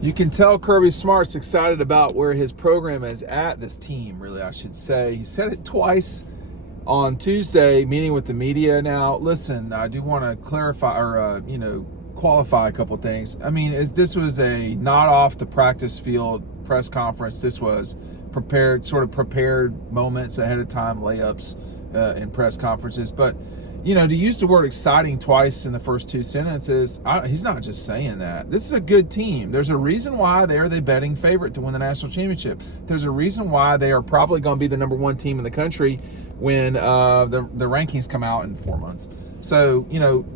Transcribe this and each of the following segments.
You can tell Kirby Smart's excited about where his program is at, this team, really, I should say. He said it twice on Tuesday, meeting with the media. Now, listen, I do want to clarify or, qualify a couple things. I mean, this was a not off the practice field press conference. This was prepared moments ahead of time, layups in press conferences. But, to use the word exciting twice in the first two sentences, he's not just saying that. This is a good team. There's a reason why they are the betting favorite to win the national championship. There's a reason why they are probably going to be the number one team in the country when the rankings come out in 4 months. So,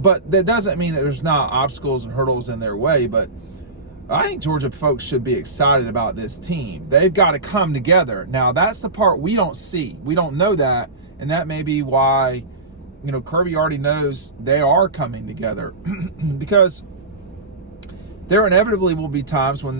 but that doesn't mean that there's not obstacles and hurdles in their way. But I think Georgia folks should be excited about this team. They've got to come together. Now, that's the part we don't see. We don't know that, and that may be why Kirby already knows they are coming together because there inevitably will be times when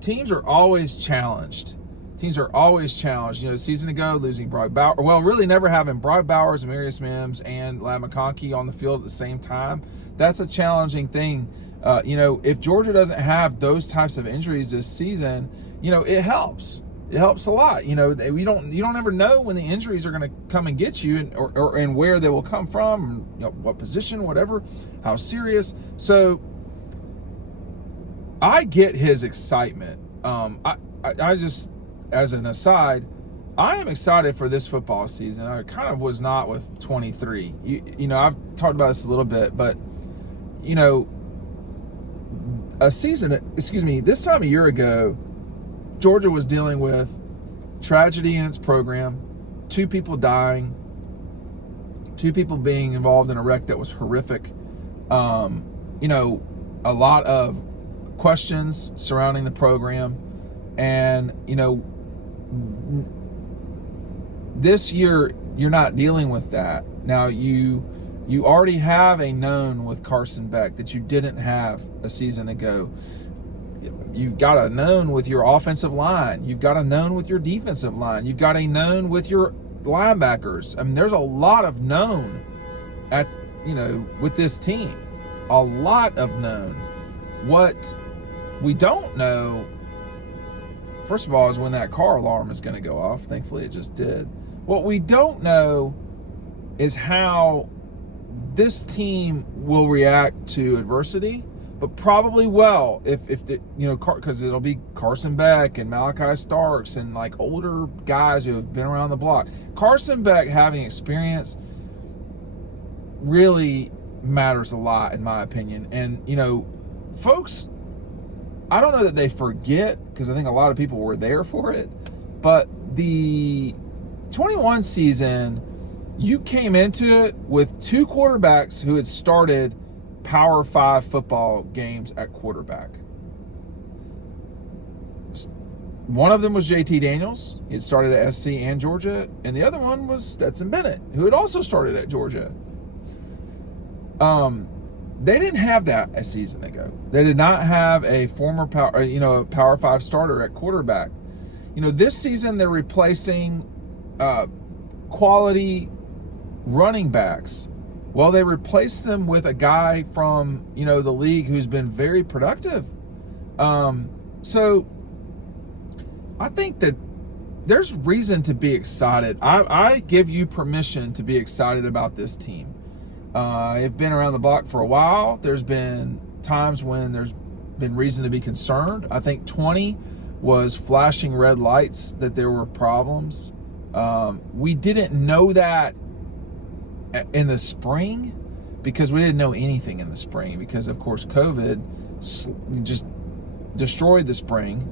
teams are always challenged. Teams are always challenged. A season ago, losing Brock Bowers, really never having Brock Bowers, Amarius Mims, and Ladd McConkey on the field at the same time. That's a challenging thing. If Georgia doesn't have those types of injuries this season, it helps. It helps a lot. You don't ever know when the injuries are going to come and get you, and where they will come from, what position, whatever, how serious. So I get his excitement. I just, as an aside, I am excited for this football season. I kind of was not with 23. I've talked about this a little bit, but this time a year ago, Georgia was dealing with tragedy in its program, 2 people dying, 2 people being involved in a wreck that was horrific. A lot of questions surrounding the program. And, this year you're not dealing with that. Now you already have a known with Carson Beck that you didn't have a season ago. You've got a known with your offensive line. You've got a known with your defensive line. You've got a known with your linebackers. I mean, there's a lot of known with this team. A lot of known. What we don't know, first of all, is when that car alarm is going to go off. Thankfully, it just did. What we don't know is how this team will react to adversity. But probably because it'll be Carson Beck and Malachi Starks and older guys who have been around the block. Carson Beck having experience really matters a lot, in my opinion. And, folks, I don't know that they forget, because I think a lot of people were there for it, but the 21 season, you came into it with 2 quarterbacks who had started Power 5 football games at quarterback. One of them was JT Daniels. He had started at SC and Georgia. And the other one was Stetson Bennett, who had also started at Georgia. They didn't have that a season ago. They did not have a former Power 5 starter at quarterback. This season they're replacing quality running backs. Well, they replaced them with a guy from, the league who's been very productive. So I think that there's reason to be excited. I give you permission to be excited about this team. I've been around the block for a while. There's been times when there's been reason to be concerned. I think 20 was flashing red lights that there were problems. We didn't know that in the spring, because we didn't know anything in the spring, because of course COVID just destroyed the spring.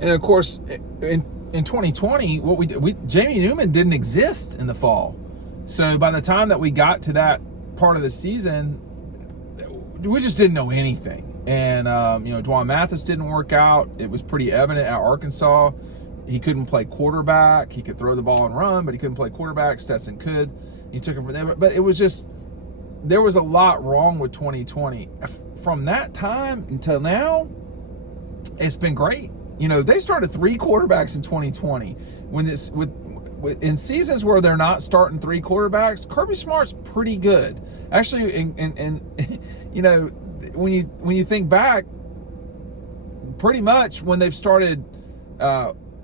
And of course in 2020, what we did, Jamie Newman didn't exist in the fall. So by the time that we got to that part of the season, we just didn't know anything. And Dwan Mathis didn't work out. It was pretty evident at Arkansas. He couldn't play quarterback. He could throw the ball and run, but he couldn't play quarterback. Stetson could. He took him from there. But it was just, there was a lot wrong with 2020. From that time until now, it's been great. They started 3 quarterbacks in 2020. In seasons where they're not starting 3 quarterbacks, Kirby Smart's pretty good. Actually, and when you think back, pretty much when they've started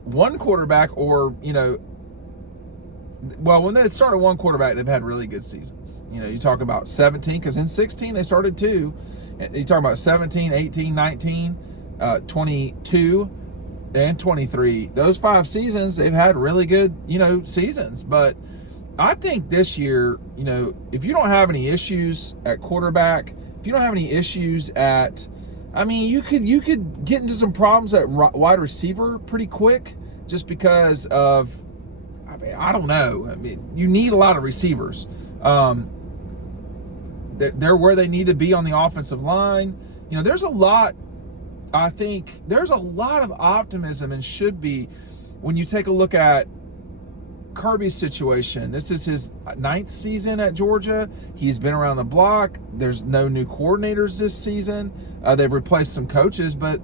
one quarterback, or, you know, well, when they started one quarterback, they've had really good seasons. You know, you talk about 17, because in 16 they started 2. You talk about 17, 18, 19, 22, and 23. Those 5 seasons, they've had really good, you know, seasons. But I think this year, you know, if you don't have any issues at quarterback, if you don't have any issues at, I mean, you could get into some problems at wide receiver pretty quick, just because of, I mean, I don't know. I mean, you need a lot of receivers. They're where they need to be on the offensive line. You know, there's a lot, I think, there's a lot of optimism, and should be, when you take a look at Kirby's situation. This is his 9th season at Georgia. He's been around the block. There's no new coordinators this season. They've replaced some coaches, but,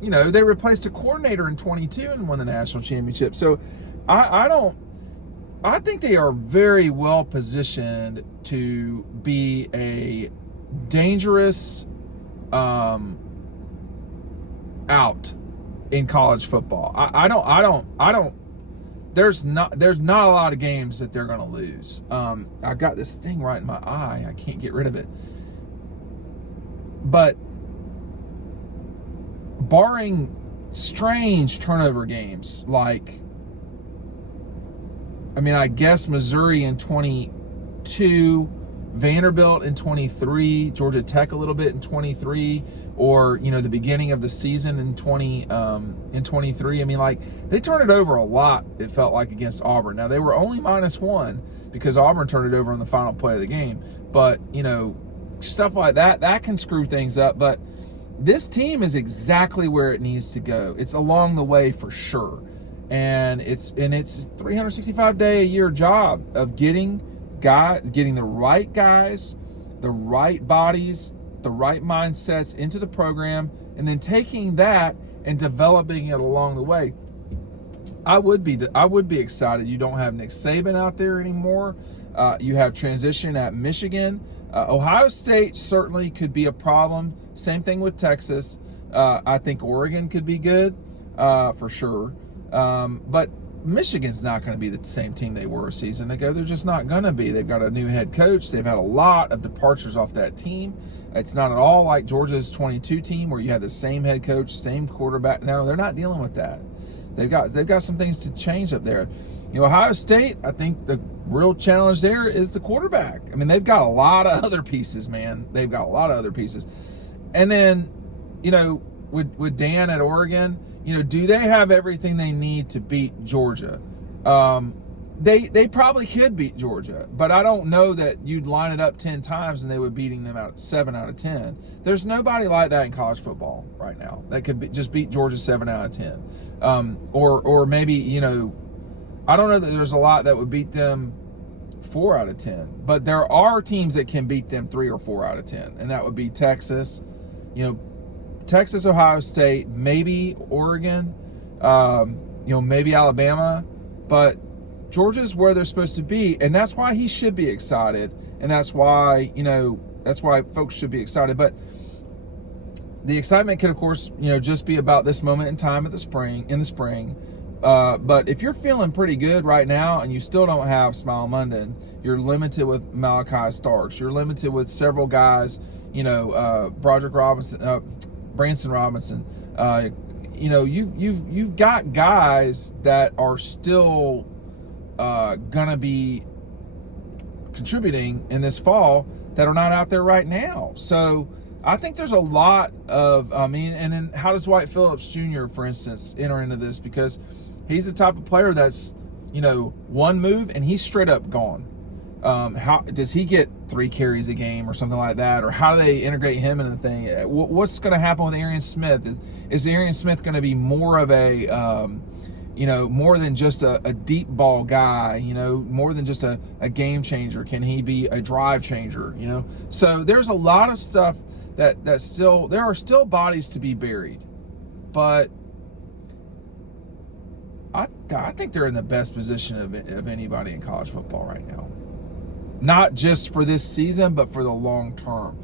you know, they replaced a coordinator in 22 and won the national championship. So I think they are very well positioned to be a dangerous out in college football. I don't. There's not a lot of games that they're going to lose. I got this thing right in my eye. I can't get rid of it. But barring strange turnover games, like, I mean, I guess Missouri in 22, Vanderbilt in 23, Georgia Tech a little bit in 23, or, you know, the beginning of the season in 23. I mean, like, they turned it over a lot, it felt like, against Auburn. Now, they were only -1 because Auburn turned it over on the final play of the game. But, you know, stuff like that can screw things up. But this team is exactly where it needs to go. It's along the way for sure. And it's 365-day a year job of getting the right guys, the right bodies, the right mindsets into the program, and then taking that and developing it along the way. I would be excited. You don't have Nick Saban out there anymore. You have transition at Michigan. Ohio State certainly could be a problem. Same thing with Texas. I think Oregon could be good for sure. But Michigan's not going to be the same team they were a season ago. They're just not going to be. They've got a new head coach. They've had a lot of departures off that team. It's not at all like Georgia's 22 team where you had the same head coach, same quarterback. No, they're not dealing with that. They've got some things to change up there. You know, Ohio State, I think the real challenge there is the quarterback. I mean, they've got a lot of other pieces, man. They've got a lot of other pieces. And then, you know, with Dan at Oregon, you know, do they have everything they need to beat Georgia? They probably could beat Georgia, but I don't know that you'd line it up 10 times and they would beating them out 7 out of 10. There's nobody like that in college football right now that could just beat Georgia 7 out of 10. Or maybe, you know, I don't know that there's a lot that would beat them 4 out of 10, but there are teams that can beat them 3 or 4 out of 10, and that would be Texas, you know, Texas, Ohio State, maybe Oregon, you know, maybe Alabama, but Georgia's where they're supposed to be, and that's why he should be excited, and that's why, you know, that's why folks should be excited. But the excitement can, of course, you know, just be about this moment in time in the spring. But if you're feeling pretty good right now and you still don't have Smile Munden, you're limited with Malachi Starks. You're limited with several guys, you know, Broderick Robinson, Branson Robinson. You know, you've got guys that are still gonna be contributing in this fall that are not out there right now. So I think there's a lot of, I mean, and then how does Dwight Phillips Jr., for instance, enter into this? Because he's the type of player that's, you know, one move and he's straight up gone. How does he get 3 carries a game or something like that? Or how do they integrate him into the thing? What's going to happen with Arian Smith? Is Arian Smith going to be more of a, you know, more than just a deep ball guy, you know, more than just a game changer? Can he be a drive changer, you know? So there's a lot of stuff that still, there are still bodies to be buried. But I think they're in the best position of anybody in college football right now. Not just for this season, but for the long term.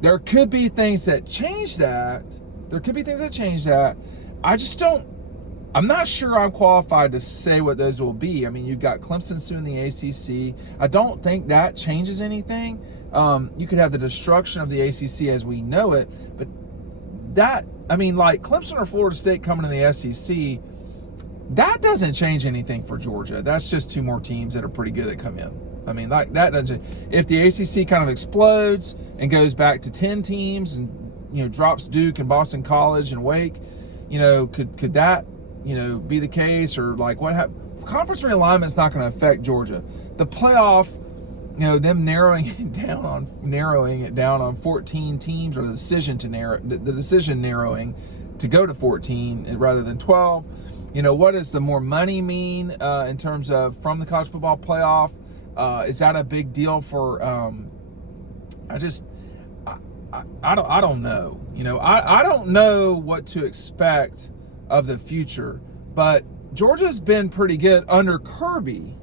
There could be things that change that, There could be things that change that. I'm not sure I'm qualified to say what those will be. I mean, you've got Clemson soon in the ACC. I don't think that changes anything. You could have the destruction of the ACC as we know it, but like Clemson or Florida State coming to the SEC, that doesn't change anything for Georgia. That's just two more teams that are pretty good that come in. I mean, like that doesn't. If the ACC kind of explodes and goes back to 10 teams and drops Duke and Boston College and Wake, could that be the case, or like what happened? Conference realignment's not going to affect Georgia. The playoff, them narrowing it down on 14 teams, or the decision narrowing to go to 14 rather than 12. What does the more money mean in terms of from the college football playoff? Is that a big deal for? I don't know. I don't know what to expect of the future, but Georgia's been pretty good under Kirby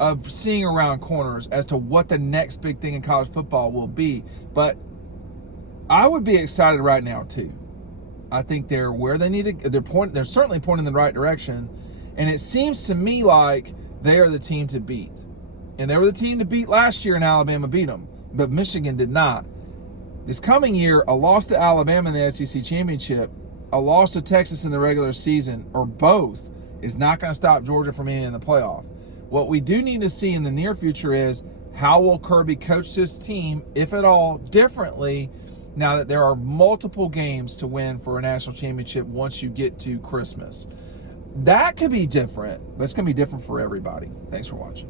of seeing around corners as to what the next big thing in college football will be. But I would be excited right now too. I think they're where they need to. They're certainly pointing in the right direction, and it seems to me like they are the team to beat. And they were the team to beat last year, and Alabama beat them, but Michigan did not. This coming year, a loss to Alabama in the SEC championship, a loss to Texas in the regular season, or both, is not going to stop Georgia from being in the playoff. What we do need to see in the near future is how will Kirby coach this team, if at all, differently now that there are multiple games to win for a national championship once you get to Christmas. That could be different, but it's going to be different for everybody. Thanks for watching.